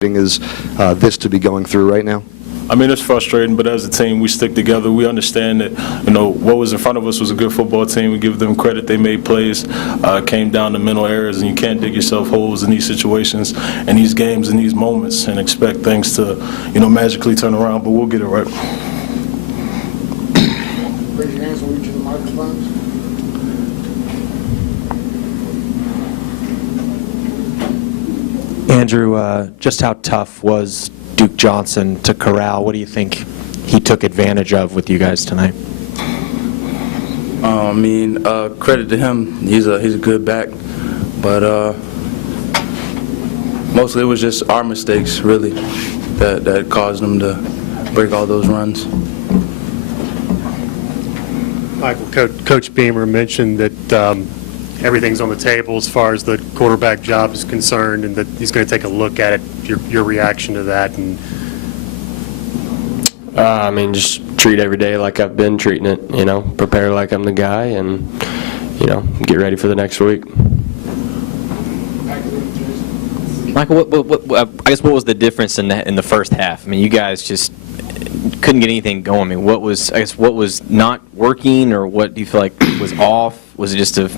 is this to be going through right now? I mean, it's frustrating, but as a team, we stick together. We understand that, what was in front of us was a good football team. We give them credit. They made plays, came down to mental errors, and you can't dig yourself holes in these situations and these games and these moments and expect things to, magically turn around, but we'll get it right. Raise your hands when we to the microphones. Andrew, just how tough was Duke Johnson to corral? What do you think he took advantage of with you guys tonight? Credit to him. He's a good back, but mostly it was just our mistakes, really, that caused him to break all those runs. Michael, Coach Beamer mentioned that everything's on the table as far as the quarterback job is concerned, and that he's going to take a look at it. Your reaction to that? And just treat every day like I've been treating it. Prepare like I'm the guy, and get ready for the next week. Michael, I guess what was the difference in the first half? I mean, you guys just couldn't get anything going. I mean, what was not working, or what do you feel like was off? Was it just a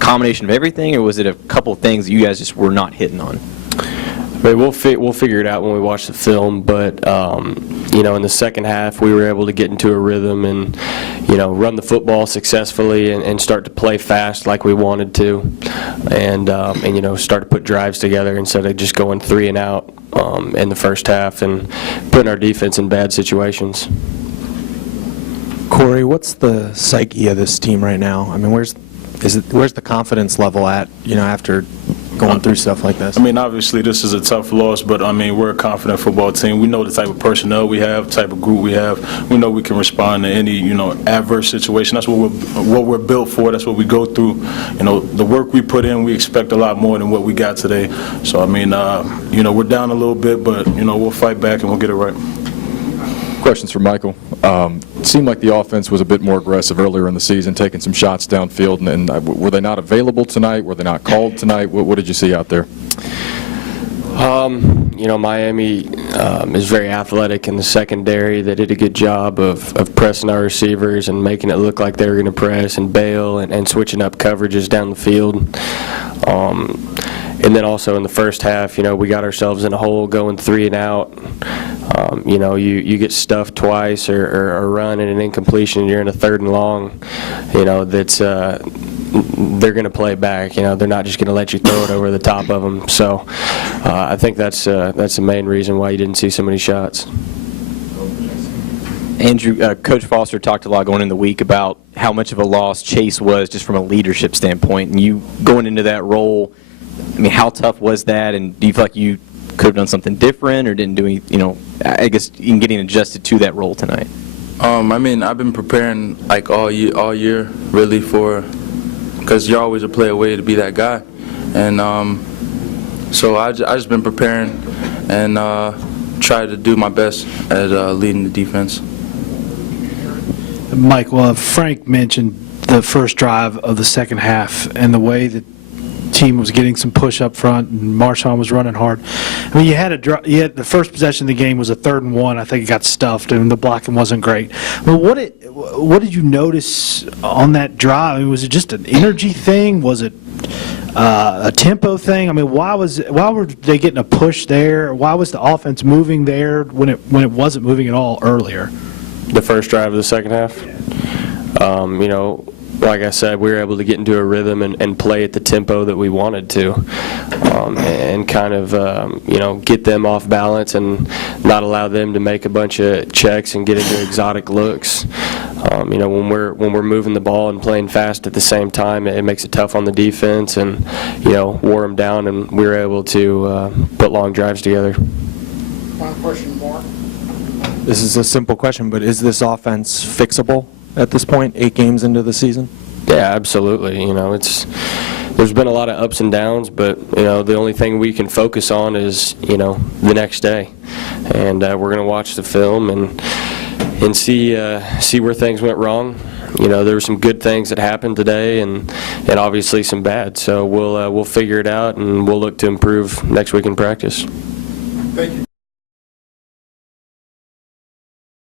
combination of everything, or was it a couple of things that you guys just were not hitting on? I mean, we'll figure it out when we watch the film, but in the second half we were able to get into a rhythm and run the football successfully and start to play fast like we wanted to, and start to put drives together instead of just going 3 and out in the first half and putting our defense in bad situations. Corey, what's the psyche of this team right now? I mean, where's the confidence level at, after going through stuff like this? I mean, obviously this is a tough loss, but we're a confident football team. We know the type of personnel we have, type of group we have. We know we can respond to any, adverse situation. That's what we're built for. That's what we go through. The work we put in, we expect a lot more than what we got today. So, we're down a little bit, but, we'll fight back and we'll get it right. Questions for Michael. It seemed like the offense was a bit more aggressive earlier in the season, taking some shots downfield. And were they not available tonight? Were they not called tonight? What did you see out there? Miami is very athletic in the secondary. They did a good job of pressing our receivers and making it look like they were going to press and bail and switching up coverages down the field. And then also in the first half, we got ourselves in a hole going 3 and out. You get stuffed twice or a run and an incompletion, and you're in a 3rd and long. They're going to play back. They're not just going to let you throw it over the top of them. So I think that's the main reason why you didn't see so many shots. Andrew, Coach Foster talked a lot going into the week about how much of a loss Chase was just from a leadership standpoint, and you going into that role. I mean, how tough was that, and do you feel like you could have done something different or didn't do any, I guess in getting adjusted to that role tonight? I've been preparing like all year really because you're always a play away to be that guy. And so I just been preparing and try to do my best at leading the defense. Mike, Frank mentioned the first drive of the second half and the way that team was getting some push up front and Marshawn was running hard. I mean, you had the first possession of the game was a 3rd and 1. I think it got stuffed and the blocking wasn't great. But what did you notice on that drive? I mean, was it just an energy thing? Was it a tempo thing? I mean, why were they getting a push there? Why was the offense moving there when it wasn't moving at all earlier? The first drive of the second half? Like I said, we were able to get into a rhythm and play at the tempo that we wanted to, and kind of, get them off balance and not allow them to make a bunch of checks and get into exotic looks. When we're moving the ball and playing fast at the same time, it makes it tough on the defense and, wore them down, and we were able to put long drives together. Final question, Mark. This is a simple question, but is this offense fixable at this point, 8 games into the season? Yeah, absolutely. There's been a lot of ups and downs, but the only thing we can focus on is the next day, and we're going to watch the film and see where things went wrong. There were some good things that happened today, and obviously some bad. So we'll figure it out, and we'll look to improve next week in practice. Thank you.